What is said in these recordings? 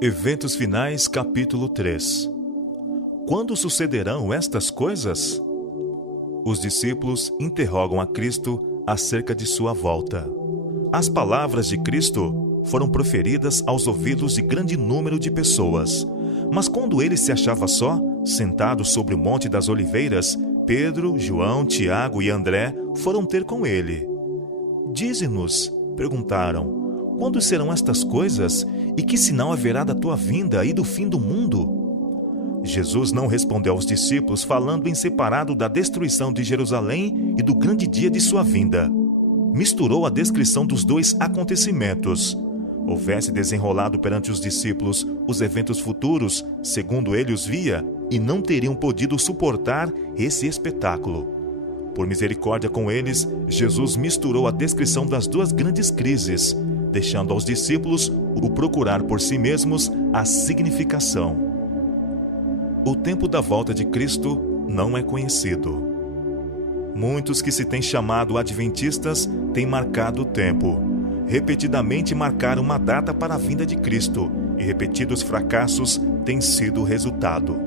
Eventos finais, capítulo 3. Quando sucederão estas coisas? Os discípulos interrogam a Cristo acerca de sua volta. As palavras de Cristo foram proferidas aos ouvidos de grande número de pessoas. Mas quando ele se achava só, sentado sobre o Monte das Oliveiras, Pedro, João, Tiago e André foram ter com ele. Dize-nos, perguntaram, quando serão estas coisas? E que sinal haverá da tua vinda e do fim do mundo? Jesus não respondeu aos discípulos, falando em separado da destruição de Jerusalém e do grande dia de sua vinda. Misturou a descrição dos dois acontecimentos. Houvesse desenrolado perante os discípulos os eventos futuros, segundo ele os via, e não teriam podido suportar esse espetáculo. Por misericórdia com eles, Jesus misturou a descrição das duas grandes crises, deixando aos discípulos o procurar por si mesmos a significação. O tempo da volta de Cristo não é conhecido. Muitos que se têm chamado adventistas têm marcado o tempo. Repetidamente marcaram uma data para a vinda de Cristo, e repetidos fracassos têm sido o resultado.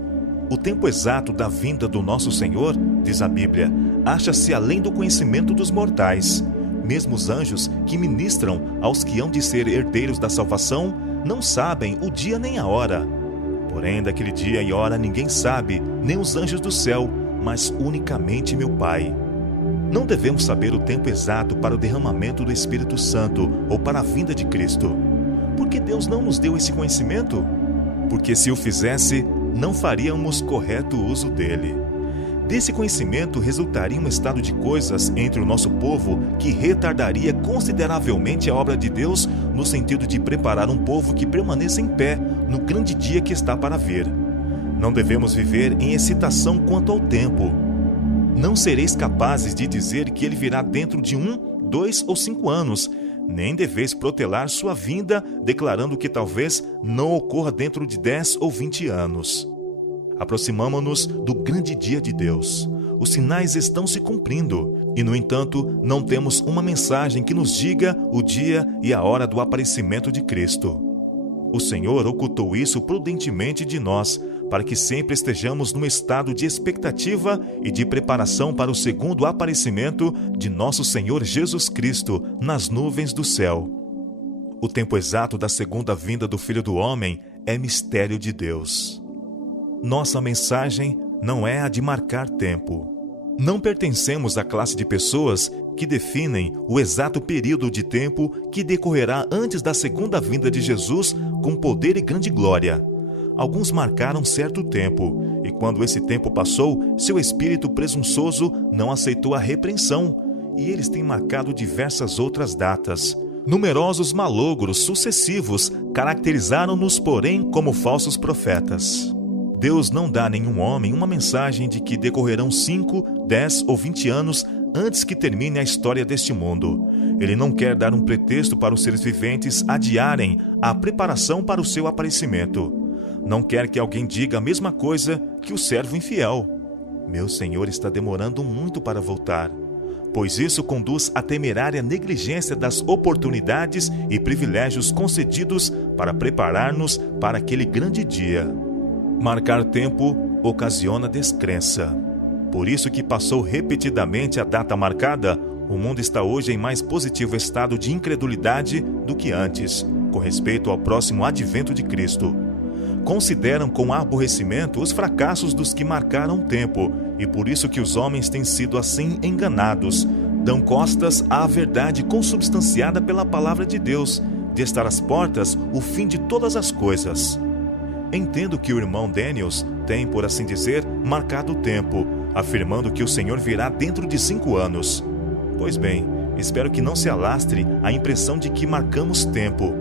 O tempo exato da vinda do nosso Senhor, diz a Bíblia, acha-se além do conhecimento dos mortais. Mesmo os anjos que ministram aos que hão de ser herdeiros da salvação não sabem o dia nem a hora. Porém, daquele dia e hora ninguém sabe, nem os anjos do céu, mas unicamente meu Pai. Não devemos saber o tempo exato para o derramamento do Espírito Santo ou para a vinda de Cristo. Por que Deus não nos deu esse conhecimento? Porque se o fizesse, não faríamos correto uso dele. Desse conhecimento resultaria um estado de coisas entre o nosso povo que retardaria consideravelmente a obra de Deus no sentido de preparar um povo que permaneça em pé no grande dia que está para vir. Não devemos viver em excitação quanto ao tempo. Não sereis capazes de dizer que ele virá dentro de 1, 2 ou 5 anos, nem deveis protelar sua vinda, declarando que talvez não ocorra dentro de 10 ou 20 anos. Aproximamo-nos do grande dia de Deus. Os sinais estão se cumprindo e, no entanto, não temos uma mensagem que nos diga o dia e a hora do aparecimento de Cristo. O Senhor ocultou isso prudentemente de nós, para que sempre estejamos num estado de expectativa e de preparação para o segundo aparecimento de nosso Senhor Jesus Cristo nas nuvens do céu. O tempo exato da segunda vinda do Filho do Homem é mistério de Deus. Nossa mensagem não é a de marcar tempo. Não pertencemos à classe de pessoas que definem o exato período de tempo que decorrerá antes da segunda vinda de Jesus com poder e grande glória. Alguns marcaram certo tempo, e quando esse tempo passou, seu espírito presunçoso não aceitou a repreensão, e eles têm marcado diversas outras datas. Numerosos malogros sucessivos caracterizaram-nos, porém, como falsos profetas. Deus não dá a nenhum homem uma mensagem de que decorrerão 5, 10 ou 20 anos antes que termine a história deste mundo. Ele não quer dar um pretexto para os seres viventes adiarem a preparação para o seu aparecimento. Não quer que alguém diga a mesma coisa que o servo infiel. Meu Senhor está demorando muito para voltar, pois isso conduz à temerária negligência das oportunidades e privilégios concedidos para preparar-nos para aquele grande dia. Marcar tempo ocasiona descrença. Por isso que passou repetidamente a data marcada, o mundo está hoje em mais positivo estado de incredulidade do que antes, com respeito ao próximo advento de Cristo. Consideram com aborrecimento os fracassos dos que marcaram tempo, e por isso que os homens têm sido assim enganados. Dão costas à verdade consubstanciada pela palavra de Deus, de estar às portas o fim de todas as coisas. Entendo que o irmão Daniels tem, por assim dizer, marcado o tempo, afirmando que o Senhor virá dentro de 5 anos. Pois bem, espero que não se alastre a impressão de que marcamos tempo,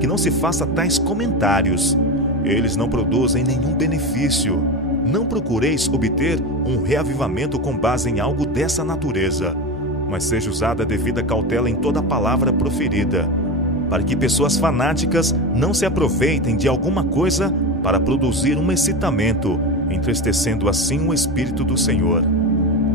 que não se faça tais comentários. Eles não produzem nenhum benefício. Não procureis obter um reavivamento com base em algo dessa natureza, mas seja usada a devida cautela em toda a palavra proferida, para que pessoas fanáticas não se aproveitem de alguma coisa para produzir um excitamento, entristecendo assim o Espírito do Senhor.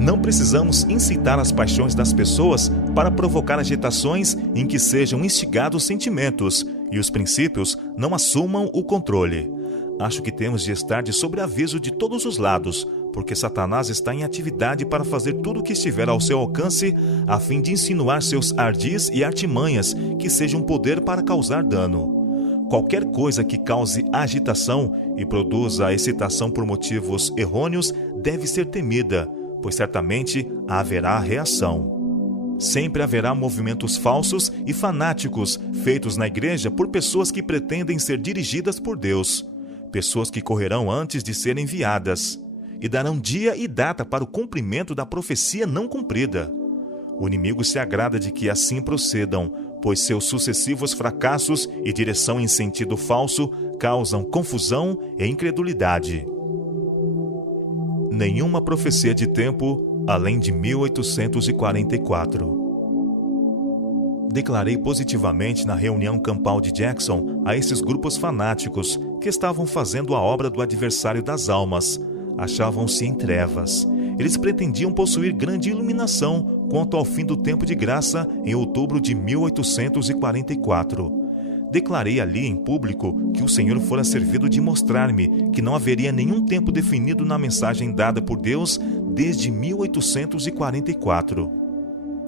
Não precisamos incitar as paixões das pessoas para provocar agitações em que sejam instigados sentimentos e os princípios não assumam o controle. Acho que temos de estar de sobreaviso de todos os lados, porque Satanás está em atividade para fazer tudo o que estiver ao seu alcance, a fim de insinuar seus ardis e artimanhas que sejam poder para causar dano. Qualquer coisa que cause agitação e produza excitação por motivos errôneos deve ser temida, pois certamente haverá reação. Sempre haverá movimentos falsos e fanáticos feitos na igreja por pessoas que pretendem ser dirigidas por Deus, pessoas que correrão antes de serem enviadas e darão dia e data para o cumprimento da profecia não cumprida. O inimigo se agrada de que assim procedam, pois seus sucessivos fracassos e direção em sentido falso causam confusão e incredulidade. Nenhuma profecia de tempo além de 1844. Declarei positivamente na reunião campal de Jackson a esses grupos fanáticos que estavam fazendo a obra do adversário das almas. Achavam-se em trevas. Eles pretendiam possuir grande iluminação quanto ao fim do tempo de graça em outubro de 1844. Declarei ali em público que o Senhor fora servido de mostrar-me que não haveria nenhum tempo definido na mensagem dada por Deus desde 1844.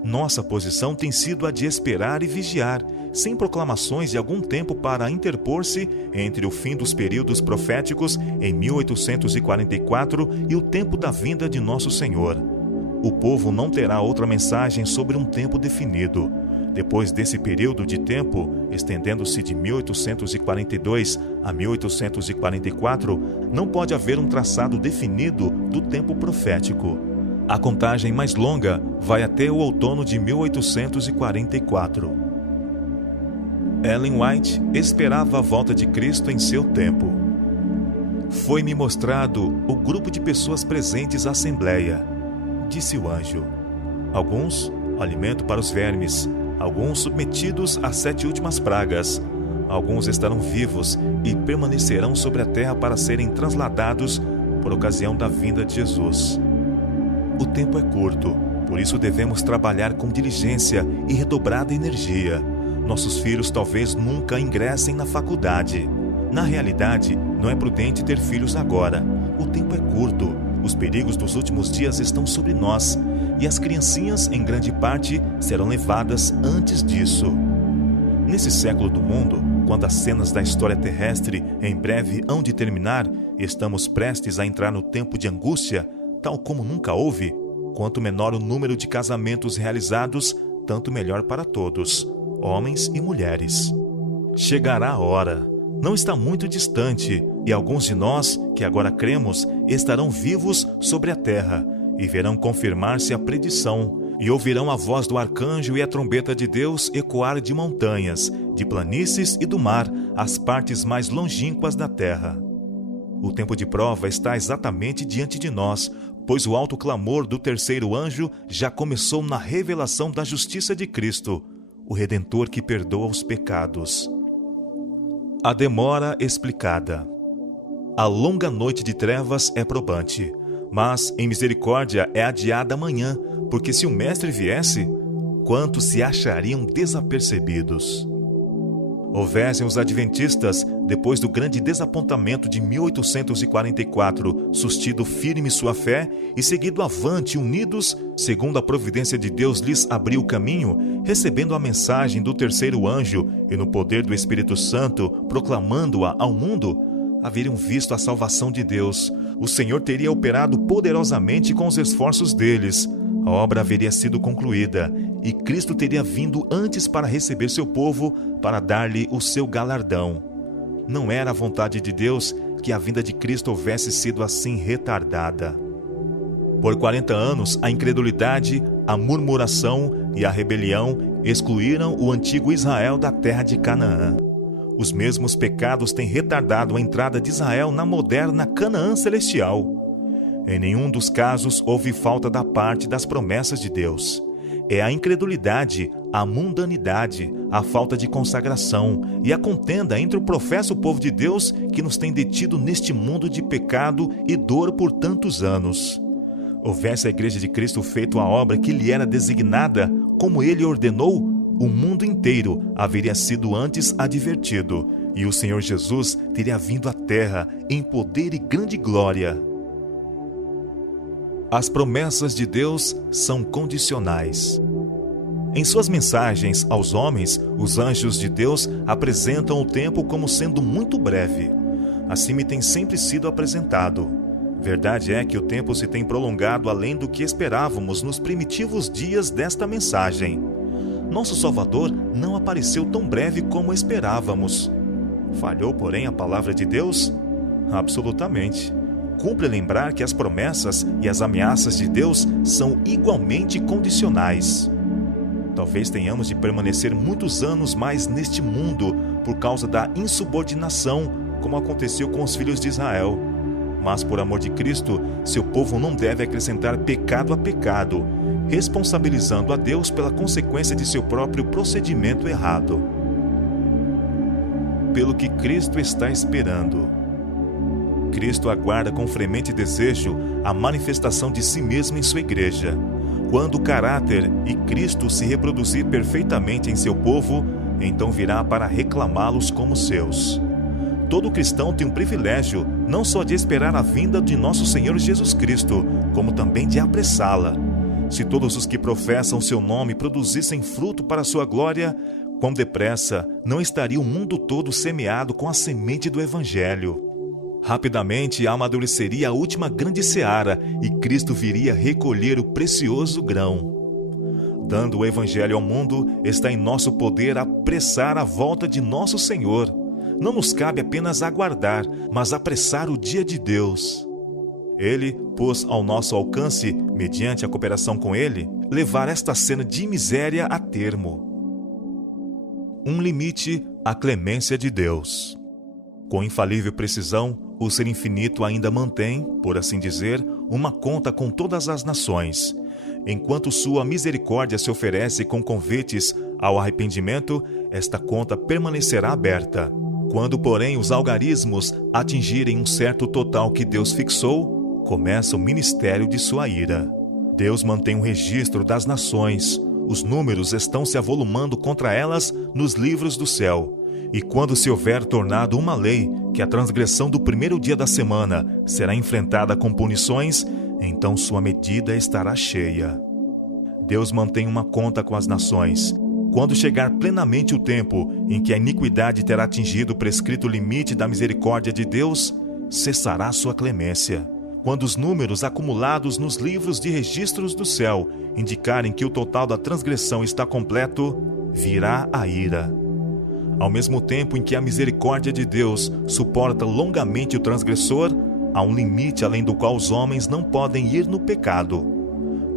Nossa posição tem sido a de esperar e vigiar, sem proclamações de algum tempo para interpor-se entre o fim dos períodos proféticos em 1844 e o tempo da vinda de nosso Senhor. O povo não terá outra mensagem sobre um tempo definido. Depois desse período de tempo, estendendo-se de 1842 a 1844, não pode haver um traçado definido do tempo profético. A contagem mais longa vai até o outono de 1844. Ellen White esperava a volta de Cristo em seu tempo. Foi-me mostrado o grupo de pessoas presentes à assembleia, disse o anjo. Alguns, alimento para os vermes, alguns submetidos às 7 últimas pragas, alguns estarão vivos e permanecerão sobre a terra para serem transladados por ocasião da vinda de Jesus. O tempo é curto, por isso devemos trabalhar com diligência e redobrada energia. Nossos filhos talvez nunca ingressem na faculdade. Na realidade, não é prudente ter filhos agora. O tempo é curto, os perigos dos últimos dias estão sobre nós, e as criancinhas, em grande parte, serão levadas antes disso. Nesse século do mundo, quando as cenas da história terrestre em breve hão de terminar, estamos prestes a entrar no tempo de angústia, tal como nunca houve. Quanto menor o número de casamentos realizados, tanto melhor para todos, homens e mulheres. Chegará a hora, não está muito distante, e alguns de nós, que agora cremos, estarão vivos sobre a terra, e verão confirmar-se a predição, e ouvirão a voz do arcanjo e a trombeta de Deus ecoar de montanhas, de planícies e do mar, as partes mais longínquas da terra. O tempo de prova está exatamente diante de nós, pois o alto clamor do terceiro anjo já começou na revelação da justiça de Cristo, o Redentor que perdoa os pecados. A demora explicada. A longa noite de trevas é probante, mas em misericórdia é adiada amanhã, porque se o Mestre viesse, quantos se achariam desapercebidos? Houvessem os adventistas, depois do grande desapontamento de 1844, sustido firme sua fé e seguido avante unidos, segundo a providência de Deus lhes abriu o caminho, recebendo a mensagem do terceiro anjo e no poder do Espírito Santo, proclamando-a ao mundo, haveriam visto a salvação de Deus. O Senhor teria operado poderosamente com os esforços deles. A obra haveria sido concluída, e Cristo teria vindo antes para receber seu povo, para dar-lhe o seu galardão. Não era a vontade de Deus que a vinda de Cristo houvesse sido assim retardada. Por 40 anos, a incredulidade, a murmuração e a rebelião excluíram o antigo Israel da terra de Canaã. Os mesmos pecados têm retardado a entrada de Israel na moderna Canaã celestial. Em nenhum dos casos houve falta da parte das promessas de Deus. É a incredulidade, a mundanidade, a falta de consagração e a contenda entre o professo povo de Deus que nos tem detido neste mundo de pecado e dor por tantos anos. houvesse a Igreja de Cristo feito a obra que lhe era designada, como ele ordenou, o mundo inteiro haveria sido antes advertido, e o Senhor Jesus teria vindo à terra em poder e grande glória. As promessas de Deus são condicionais. Em suas mensagens aos homens, os anjos de Deus apresentam o tempo como sendo muito breve. Assim me tem sempre sido apresentado. Verdade é que o tempo se tem prolongado além do que esperávamos nos primitivos dias desta mensagem. Nosso Salvador não apareceu tão breve como esperávamos. Falhou, porém, a palavra de Deus? Absolutamente. Cumpre lembrar que as promessas e as ameaças de Deus são igualmente condicionais. Talvez tenhamos de permanecer muitos anos mais neste mundo por causa da insubordinação, como aconteceu com os filhos de Israel. Mas, por amor de Cristo, seu povo não deve acrescentar pecado a pecado, responsabilizando a Deus pela consequência de seu próprio procedimento errado. Pelo que Cristo está esperando. Cristo aguarda com fremente desejo a manifestação de si mesmo em sua igreja. Quando o caráter e Cristo se reproduzir perfeitamente em seu povo, então virá para reclamá-los como seus. Todo cristão tem um privilégio, não só de esperar a vinda de nosso Senhor Jesus Cristo, como também de apressá-la. Se todos os que professam seu nome produzissem fruto para sua glória, quão depressa não estaria o mundo todo semeado com a semente do Evangelho. Rapidamente amadureceria a última grande seara e Cristo viria recolher o precioso grão. Dando o Evangelho ao mundo, está em nosso poder apressar a volta de nosso Senhor. Não nos cabe apenas aguardar, mas apressar o dia de Deus. Ele pôs ao nosso alcance, mediante a cooperação com Ele, levar esta cena de miséria a termo. Um limite à clemência de Deus. Com infalível precisão, o Ser Infinito ainda mantém, por assim dizer, uma conta com todas as nações. Enquanto sua misericórdia se oferece com convites ao arrependimento, esta conta permanecerá aberta. Quando, porém, os algarismos atingirem um certo total que Deus fixou, começa o ministério de sua ira. Deus mantém um registro das nações. Os números estão se avolumando contra elas nos livros do céu. E quando se houver tornado uma lei que a transgressão do primeiro dia da semana será enfrentada com punições, então sua medida estará cheia. Deus mantém uma conta com as nações. Quando chegar plenamente o tempo em que a iniquidade terá atingido o prescrito limite da misericórdia de Deus, cessará sua clemência. Quando os números acumulados nos livros de registros do céu indicarem que o total da transgressão está completo, virá a ira. Ao mesmo tempo em que a misericórdia de Deus suporta longamente o transgressor, há um limite além do qual os homens não podem ir no pecado.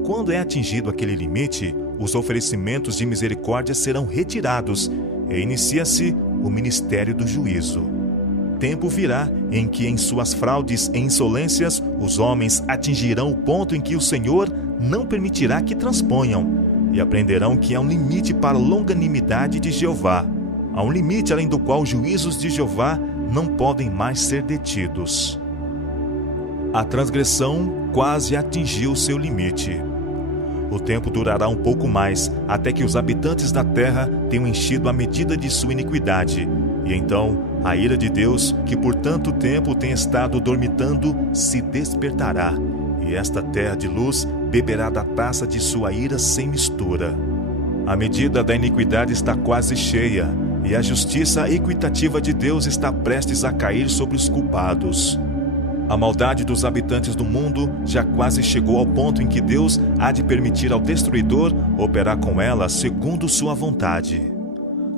Quando é atingido aquele limite, os oferecimentos de misericórdia serão retirados e inicia-se o ministério do juízo. Tempo virá em que, em suas fraudes e insolências, os homens atingirão o ponto em que o Senhor não permitirá que transponham e aprenderão que há um limite para a longanimidade de Jeová. Há um limite além do qual os juízos de Jeová não podem mais ser detidos. A transgressão quase atingiu seu limite. O tempo durará um pouco mais, até que os habitantes da terra tenham enchido a medida de sua iniquidade. E então, a ira de Deus, que por tanto tempo tem estado dormitando, se despertará. E esta terra de luz beberá da taça de sua ira sem mistura. A medida da iniquidade está quase cheia, e a justiça equitativa de Deus está prestes a cair sobre os culpados. A maldade dos habitantes do mundo já quase chegou ao ponto em que Deus há de permitir ao destruidor operar com ela segundo sua vontade.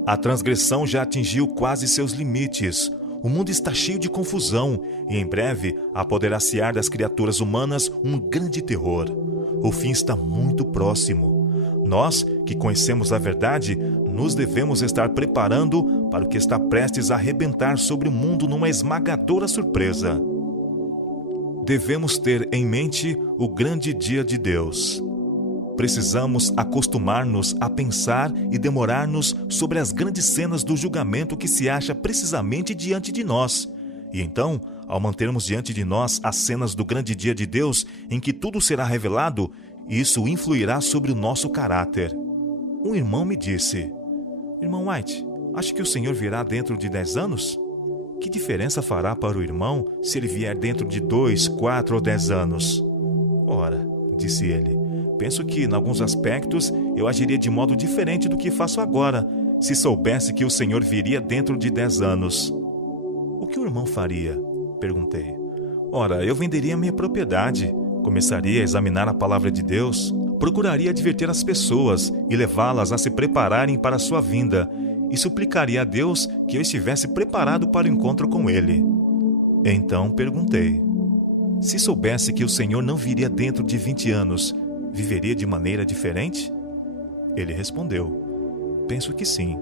A transgressão já atingiu quase seus limites. O mundo está cheio de confusão e em breve apoderar-se-á das criaturas humanas um grande terror. O fim está muito próximo. Nós, que conhecemos a verdade, nos devemos estar preparando para o que está prestes a arrebentar sobre o mundo numa esmagadora surpresa. Devemos ter em mente o grande dia de Deus. Precisamos acostumar-nos a pensar e demorar-nos sobre as grandes cenas do julgamento que se acha precisamente diante de nós. E então, ao mantermos diante de nós as cenas do grande dia de Deus, em que tudo será revelado, isso influirá sobre o nosso caráter. Um irmão me disse: Irmão White, acha que o Senhor virá dentro de 10 anos? Que diferença fará para o irmão se ele vier dentro de 2, 4 ou 10 anos? Ora, disse ele, penso que, em alguns aspectos, eu agiria de modo diferente do que faço agora, se soubesse que o Senhor viria dentro de 10 anos. O que o irmão faria? Perguntei. Ora, eu venderia minha propriedade, começaria a examinar a palavra de Deus, procuraria advertir as pessoas e levá-las a se prepararem para a sua vinda, e suplicaria a Deus que eu estivesse preparado para o encontro com Ele. Então perguntei: se soubesse que o Senhor não viria dentro de 20 anos, viveria de maneira diferente? Ele respondeu: penso que sim.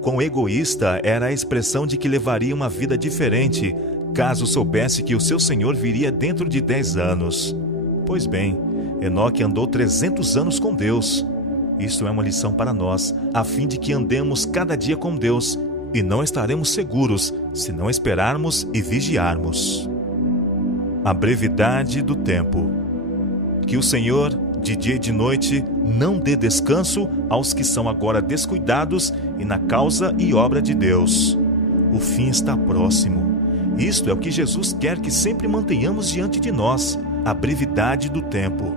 Quão egoísta era a expressão de que levaria uma vida diferente, caso soubesse que o seu Senhor viria dentro de 10 anos. Pois bem, Enoque andou 300 anos com Deus. Isto é uma lição para nós, a fim de que andemos cada dia com Deus, e não estaremos seguros se não esperarmos e vigiarmos. A brevidade do tempo. Que o Senhor, de dia e de noite, não dê descanso aos que são agora descuidados e na causa e obra de Deus. O fim está próximo. Isto é o que Jesus quer que sempre mantenhamos diante de nós, a brevidade do tempo.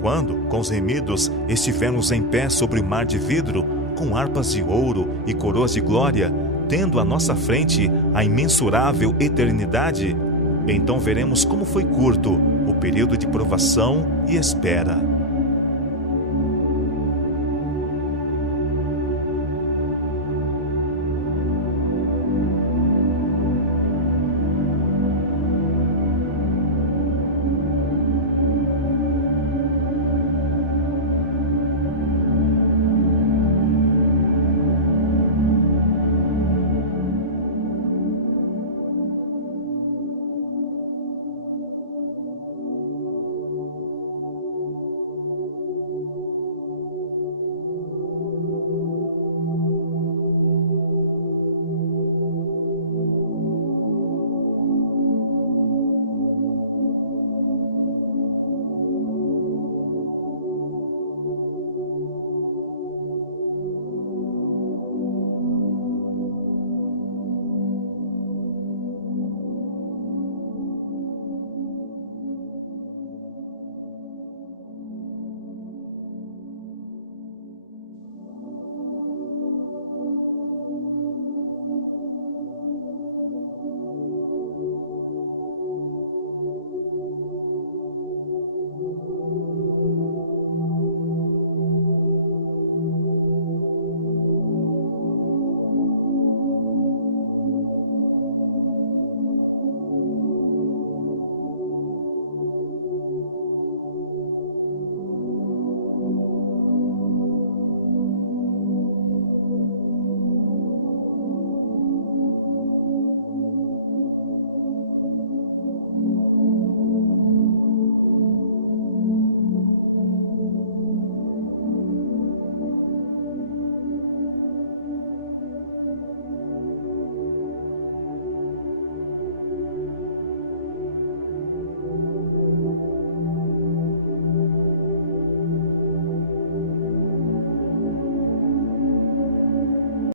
Quando, com os remidos, estivermos em pé sobre o mar de vidro, com harpas de ouro e coroas de glória, tendo à nossa frente a imensurável eternidade, então veremos como foi curto o período de provação e espera.